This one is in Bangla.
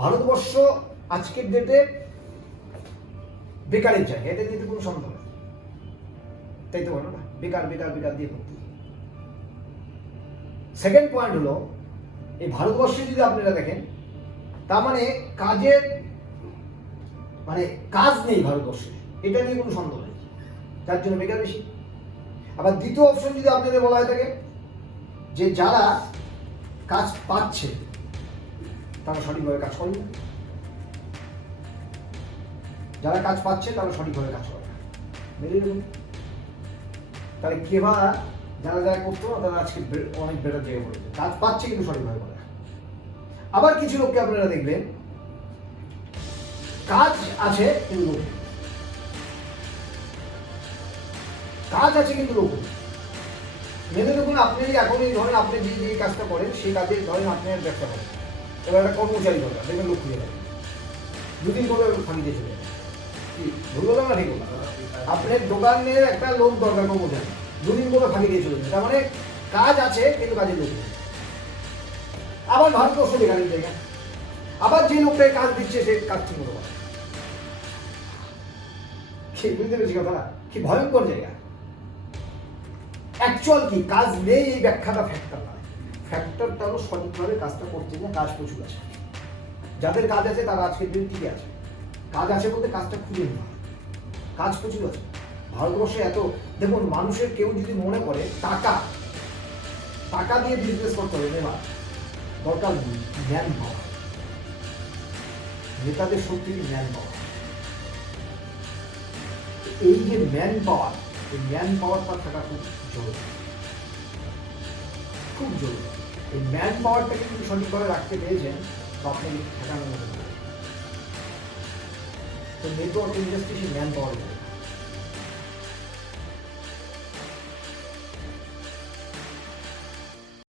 ভারতবর্ষ আজকের ডেটে বেকারের জায়গা, এটা নিয়ে কোনো সন্দেহ নেই, তাই তো বলো না? বেকার বেকার বেকার দিয়ে করতে। সেকেন্ড পয়েন্ট হলো, এই ভারতবর্ষে যদি আপনারা দেখেন, তার মানে কাজের মানে কাজ নেই ভারতবর্ষে, এটা নিয়ে কোনো সন্দেহ নেই, যার জন্য বেকার বেশি। আবার দ্বিতীয় অপশন যদি আপনাদের বলা হয় থাকে যে যারা কাজ পাচ্ছে তারা সঠিকভাবে কাজ করে না, যারা কাজ পাচ্ছে তারা সঠিকভাবে কাজ করে না, মেনে নেবেন। তাহলে কেবা যারা যারা করতো না তারা আজকে অনেক বেটার জায়গায় পড়েছে, কাজ পাচ্ছে কিন্তু সঠিকভাবে করে না। আবার কিছু লোককে আপনারা দেখবেন কাজ আছে কিন্তু লোক, কাজ আছে কিন্তু লোক মেনে দেখুন। আপনি এখন এই ধরেন আপনি যে যে কাজটা করেন সেই কাজে ধরেন আপনি ব্যবসা করেন, এবার একটা কর্মচারী দরকার, দেখবেন লোক খুঁজে যাবে, দুদিন করে ফাঁকি দিয়ে চলে যাবে। কি ভুল বললাম না ঠিক বললাম? আপনার দোকানের একটা লোক দরকার কর্মচারী, দুদিন করে ফাঁকি দিয়ে চলে যাবে, তার মানে কাজ আছে কিন্তু কাজের লোক নেই। আবার ভারতবর্ষ বেকারের জায়গা, আবার যে লোকটাই কাজ দিচ্ছে সে কাজ ঠিক মতো করে। বুঝতে পেরেছি কথা? কি ভয়ঙ্কর জায়গা। অ্যাকচুয়াল কি কাজ নেই এই ব্যাখ্যাটা ফ্যাক্টর নয়, ফ্যাক্টরটা হলো সঠিকভাবে কাজটা করছে না, কাজ প্রচুর আছে। যাদের কাজ আছে তারা আজকের দিন ঠিক আছে, কাজ আছে বলতে কাজটা খুঁজে নেওয়া, কাজ প্রচুর আছে ভারতবর্ষে। এত দেখুন, মানুষের কেউ যদি মনে করে টাকা টাকা দিয়ে বিজনেস করতে হবে, নেবার দরকার জ্ঞান পাওয়া, নেতাদের সত্যি জ্ঞান পাওয়া। এই যে ম্যান পাওয়ার, এই ম্যান পাওয়ারটা থাকা খুব জরুরি, খুব জরুরি। এই ম্যান পাওয়ারটাকে যদি সঠিকভাবে রাখতে পেরেছেন তো আপনি ঠেকানো মতো। তো নেটওয়ার্ক ইন্ডাস্ট্রি সেই ম্যান পাওয়ার